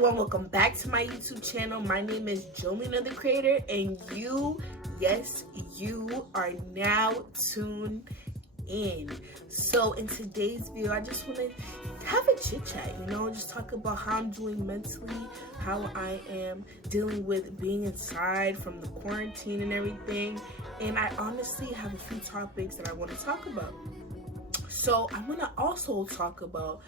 everyone, welcome back to my YouTube channel. My name is Jolina the Creator, and yes, you are now tuned in. So in today's video, I just want to have a chit chat, just talk about how I'm doing mentally, how I am dealing with being inside from the quarantine and everything. And I honestly have a few topics that I want to talk about. So I want to also talk about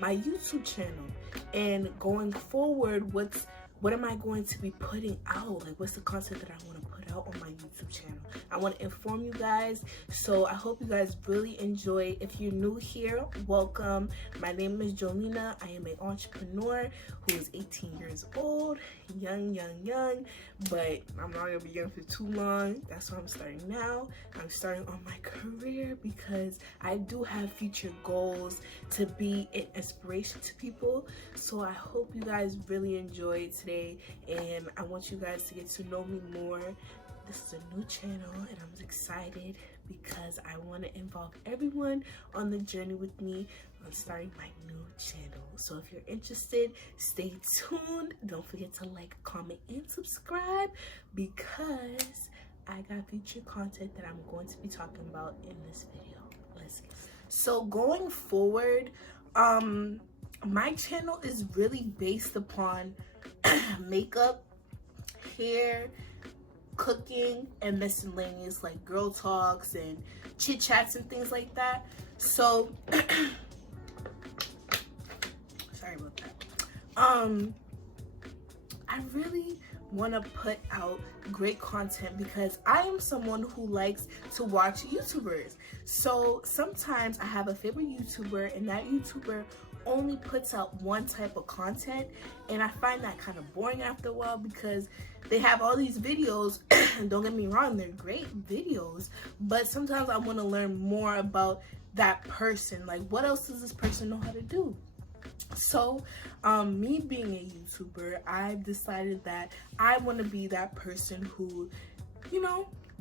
my YouTube channel and going forward, what am I going to be putting out? Like, what's the content that I want to put out on my YouTube channel? I want to inform you guys, so I hope you guys really enjoy. If you're new here, welcome. My name is Jolina. I am an entrepreneur who is 18 years old, young, but I'm not gonna be young for too long. That's why I'm starting now. I'm starting on my career because I do have future goals to be an inspiration to people. So I hope you guys really enjoy today, and I want you guys to get to know me more. This is a new channel and I'm excited because I want to involve everyone on the journey with me on starting my new channel. So if you're interested, stay tuned. Don't forget to like, comment, and subscribe because I got future content that I'm going to be talking about in this video. Let's get started. So going forward, my channel is really based upon makeup, hair, cooking, and miscellaneous like girl talks and chit chats and things like that. So sorry about that. I really want to put out great content because I am someone who likes to watch YouTubers. So sometimes I have a favorite YouTuber and that YouTuber only puts out one type of content, and I find that kind of boring after a while because they have all these videos and don't get me wrong, they're great videos, but sometimes I want to learn more about that person. Like, what else does this person know how to do? So me being a YouTuber, I've decided that I want to be that person who,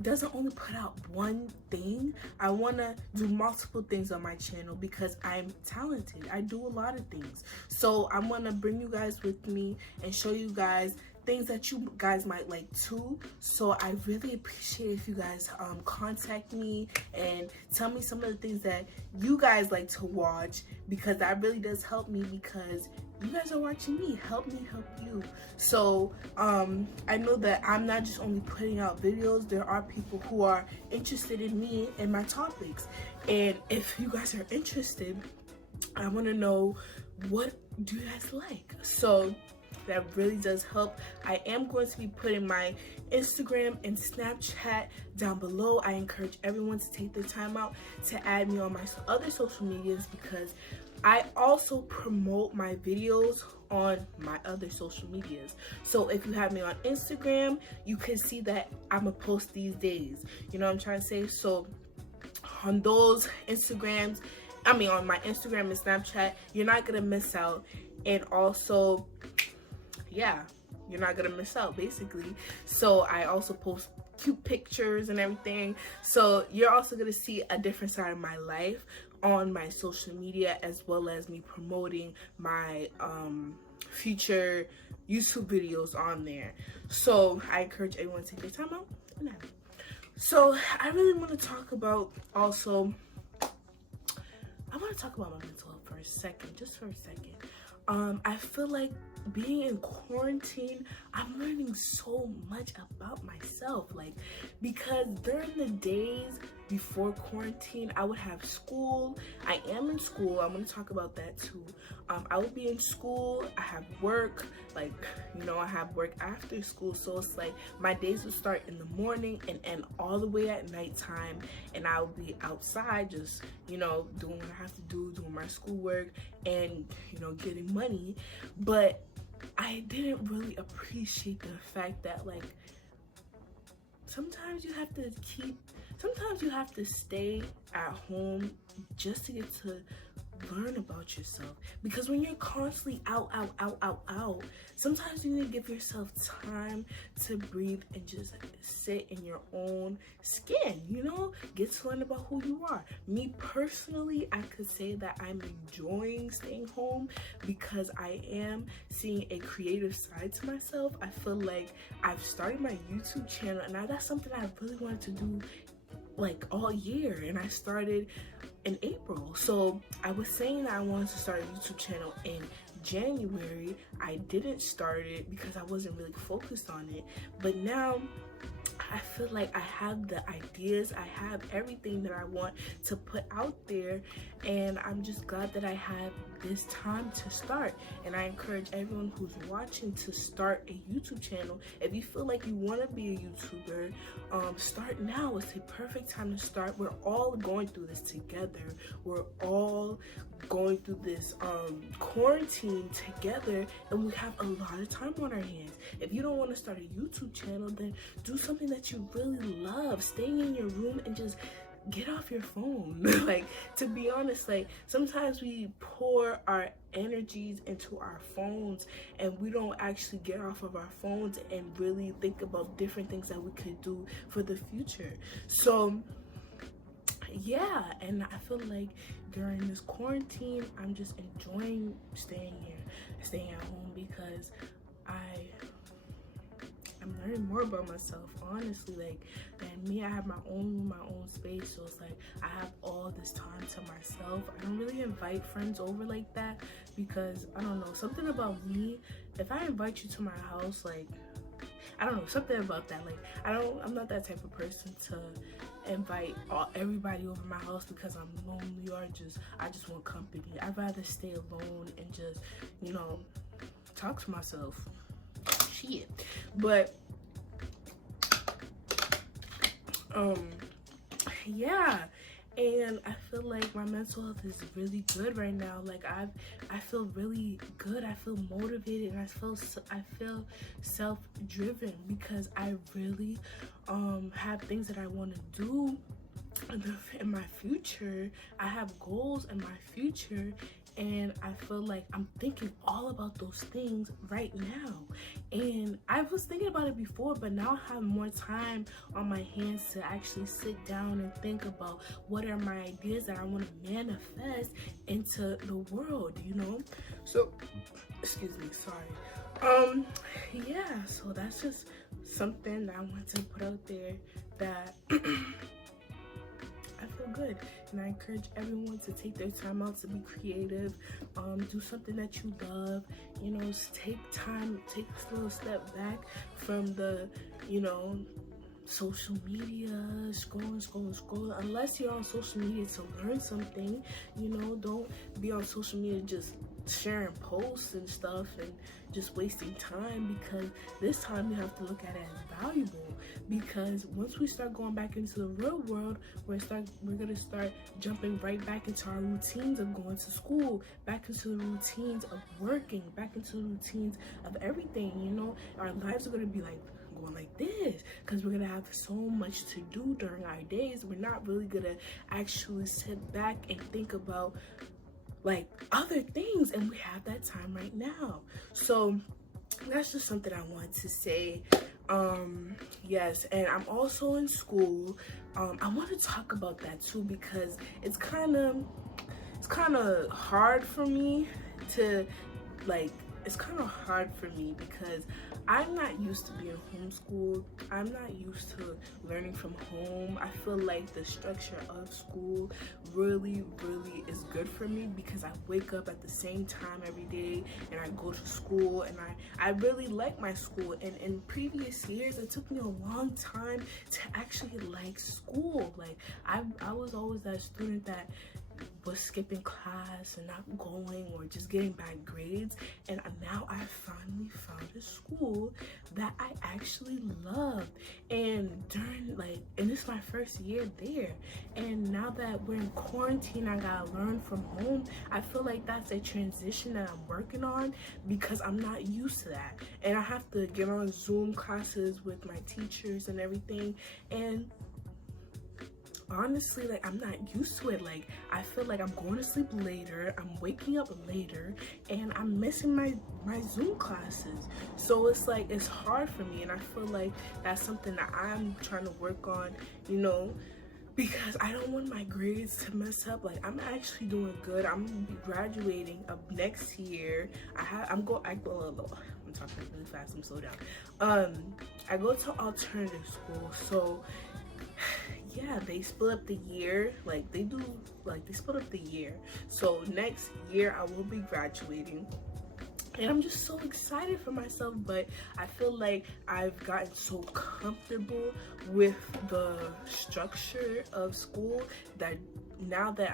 doesn't only put out one thing. I want to do multiple things on my channel because I'm talented. I do a lot of things. So I want to bring you guys with me and show you guys things that you guys might like too. So I really appreciate if you guys contact me and tell me some of the things that you guys like to watch, because that really does help me, because you guys are watching me. Help me help you. So I know that I'm not just only putting out videos. There are people who are interested in me and my topics, and if you guys are interested, I want to know, what do you guys like? So that really does help. I am going to be putting my Instagram and Snapchat down below. I encourage everyone to take their time out to add me on my other social medias, because I also promote my videos on my other social medias. So if you have me on Instagram, you can see that I'm gonna post these days. You know what I'm trying to say? So on those Instagrams, on my Instagram and Snapchat, you're not gonna miss out. And also, yeah, you're not gonna miss out basically. So I also post cute pictures and everything, so you're also gonna see a different side of my life on my social media, as well as me promoting my future YouTube videos on there. So I encourage everyone to take their time out and have it. So I really want to talk about my mental health for a second, just for a second. I feel like being in quarantine, I'm learning so much about myself, because during the days before quarantine, I would have school. I am in school. I'm going to talk about that too. I would be in school. I have work, I have work after school. So it's like my days would start in the morning and end all the way at nighttime, and I would be outside just, doing what I have to do, doing my schoolwork and, getting money. But I didn't really appreciate the fact that sometimes you have to stay at home just to get to learn about yourself. Because when you're constantly out, sometimes you need to give yourself time to breathe and just sit in your own skin, you know? Get to learn about who you are. Me personally, I could say that I'm enjoying staying home because I am seeing a creative side to myself. I feel like I've started my YouTube channel, and now that's something I really wanted to do like all year, and I started in April. So I was saying that I wanted to start a YouTube channel in January. I didn't start it because I wasn't really focused on it, but now I feel like I have the ideas, I have everything that I want to put out there, and I'm just glad that I have this time to start. And I encourage everyone who's watching to start a YouTube channel. If you feel like you want to be a YouTuber, start now. It's the perfect time to start. We're all going through this together. We're all going through this quarantine together, and we have a lot of time on our hands. If you don't want to start a YouTube channel, then do something that you really love. Staying in your room and just get off your phone. Like, to be honest, like, sometimes we pour our energies into our phones and we don't actually get off of our phones and really think about different things that we could do for the future. So yeah, and I feel like during this quarantine, I'm just enjoying staying at home, because I'm learning more about myself, honestly. Like, and me, I have my own space, so it's like I have all this time to myself. I don't really invite friends over like that, because I don't know, something about me, if I invite you to my house, like, I don't know, something about that, like, I'm not that type of person to invite everybody over my house because I'm lonely, or I just want company. I'd rather stay alone and just, you know, talk to myself. Shit. But yeah, and I feel like my mental health is really good right now. Like, I feel really good. I feel motivated, and I feel self-driven, because I really have things that I want to do in my future. I have goals in my future, and I feel like I'm thinking all about those things right now. And I was thinking about it before, but now I have more time on my hands to actually sit down and think about what are my ideas that I want to manifest into the world, you know? So, excuse me, sorry. Yeah, so that's just something that I want to put out there, that I feel good, and I encourage everyone to take their time out to be creative. Do something that you love, you know. Take a little step back from the, you know, social media, scrolling. Unless you're on social media to learn something, you know, don't be on social media just sharing posts and stuff and just wasting time, because this time you have to look at it as valuable. Because once we start going back into the real world, we're gonna start jumping right back into our routines of going to school, back into the routines of working, back into the routines of everything, you know. Our lives are gonna be like going like this, because we're gonna have so much to do during our days. We're not really gonna actually sit back and think about like other things, and we have that time right now. So that's just something I want to say. Yes, and I'm also in school. I want to talk about that too, because it's kind of hard for me to, like, it's kind of hard for me because I'm not used to being homeschooled. I'm not used to learning from home. I feel like the structure of school really is good for me, because I wake up at the same time every day and I go to school, and I really like my school. And in previous years, it took me a long time to actually like school. Like, I was always that student that was skipping class and not going, or just getting bad grades. And now I finally found a school that I actually love. And and this is my first year there. And now that we're in quarantine, I gotta learn from home. I feel like that's a transition that I'm working on, because I'm not used to that. And I have to get on Zoom classes with my teachers and everything. And honestly, like, I'm not used to it. Like, I feel like I'm going to sleep later, I'm waking up later, and I'm missing my Zoom classes. So it's like, it's hard for me, and I feel like that's something that I'm trying to work on, you know, because I don't want my grades to mess up. Like, I'm actually doing good. I'm gonna be graduating up next year. I'm talking really fast, I'm slow down. I go to alternative school, so yeah, they split up the year. Like, they split up the year. So next year I will be graduating, and I'm just so excited for myself. But I feel like I've gotten so comfortable with the structure of school that now that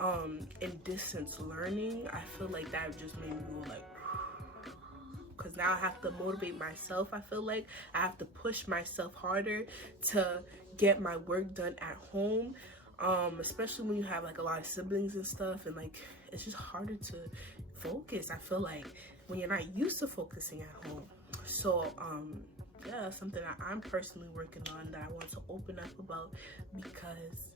I'm in distance learning, I feel like that just made me go like, because now I have to motivate myself. I feel like I have to push myself harder to get my work done at home, especially when you have like a lot of siblings and stuff, and like it's just harder to focus, I feel like, when you're not used to focusing at home. So yeah, that's something that I'm personally working on, that I want to open up about, because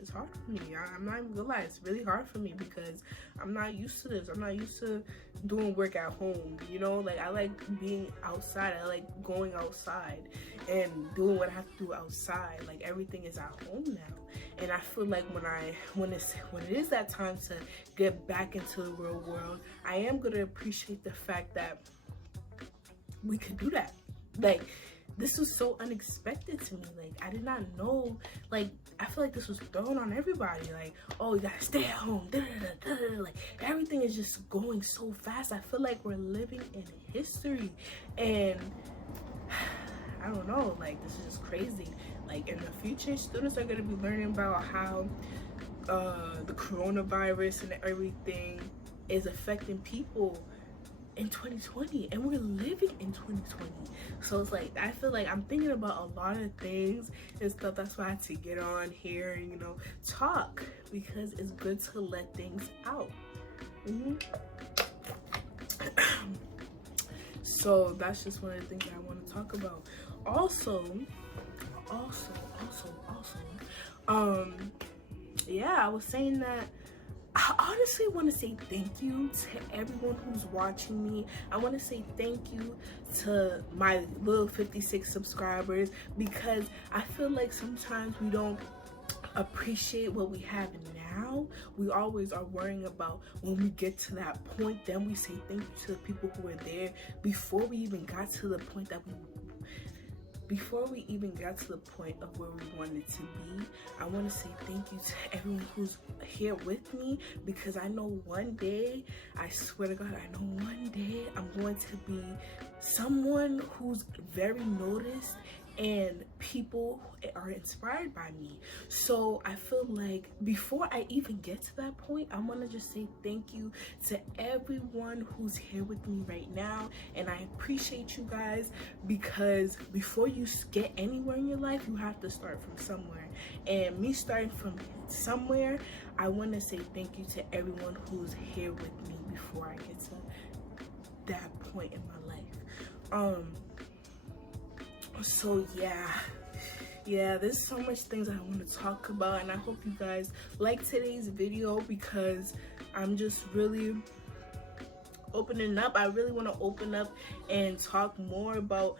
it's hard for me. I'm not even gonna lie, it's really hard for me because I'm not used to this. I'm not used to doing work at home, you know? Like, I like being outside. I like going outside and doing what I have to do outside. Like, everything is at home now. And I feel like when it is that time to get back into the real world, I am gonna appreciate the fact that we could do that. Like, this was so unexpected to me. Like, I did not know. Like, I feel like this was thrown on everybody. Like, oh, you gotta stay at home. Like, everything is just going so fast. I feel like we're living in history. And I don't know, like, this is just crazy. Like, in the future, students are gonna be learning about how the coronavirus and everything is affecting people in 2020, and we're living in 2020. So it's like, I feel like I'm thinking about a lot of things and stuff. That's why I had to get on here and, you know, talk, because it's good to let things out. So that's just one of the things that I want to talk about. Also, yeah, I was saying that I honestly want to say thank you to everyone who's watching me. I want to say thank you to my little 56 subscribers, because I feel like sometimes we don't appreciate what we have now. We always are worrying about when we get to that point, then we say thank you to the people who were there before we even got to the point of where we wanted to be. I want to say thank you to everyone who's here with me, because I know one day, I swear to God, I know one day I'm going to be someone who's very noticed and people are inspired by me. So I feel like before I even get to that point, I want to just say thank you to everyone who's here with me right now, and I appreciate you guys, because before you get anywhere in your life, you have to start from somewhere. And me starting from somewhere, I want to say thank you to everyone who's here with me before I get to that point in my life. So yeah, there's so much things I want to talk about, and I hope you guys like today's video, because I'm just really opening up. I really want to open up and talk more about,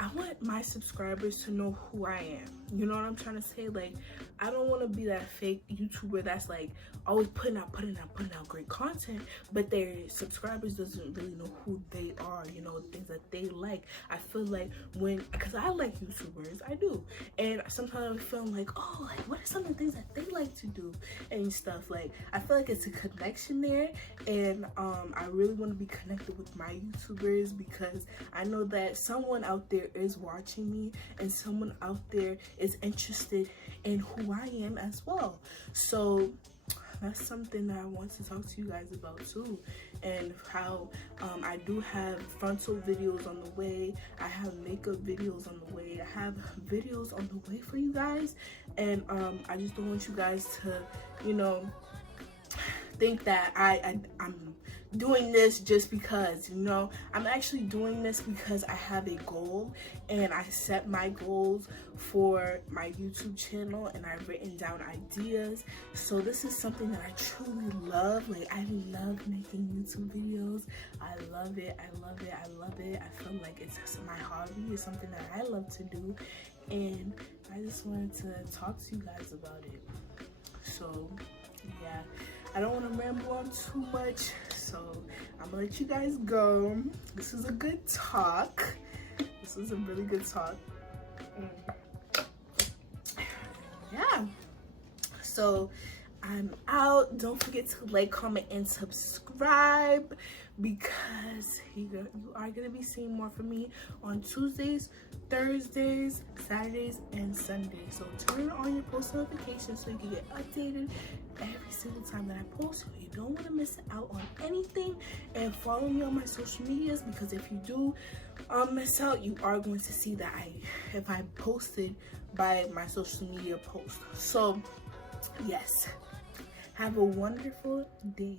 I want my subscribers to know who I am. You know what I'm trying to say? Like, I don't want to be that fake YouTuber that's like always putting out great content, but their subscribers doesn't really know who they are, you know, things that they like. I feel like because I like YouTubers, I do, and sometimes I feel like, oh, like, what are some of the things that they like to do and stuff. Like, I feel like it's a connection there, and I really want to be connected with my YouTubers, because I know that someone out there is watching me, and someone out there is interested in who I am as well. So that's something that I want to talk to you guys about too, and how I do have frontal videos on the way. I have makeup videos on the way. I have videos on the way for you guys, and I just don't want you guys to, you know, think that I'm doing this just because, you know. I'm actually doing this because I have a goal, and I set my goals for my YouTube channel, and I've written down ideas. So this is something that I truly love. Like, I love making YouTube videos. I love it. I love it. I love it. I feel like it's my hobby. It's something that I love to do, and I just wanted to talk to you guys about it. So yeah, I don't want to ramble on too much, so I'm gonna let you guys go. This was a good talk. This was a really good talk. Yeah, so I'm out. Don't forget to like, comment, and subscribe, because you are gonna be seeing more from me on Tuesdays, Thursdays, Saturdays, and Sundays. So turn on your post notifications so you can get updated every single time that I post. You don't want to miss out on anything, and follow me on my social medias, because if you do miss out, you are going to see that if I posted by my social media post. So yes, have a wonderful day.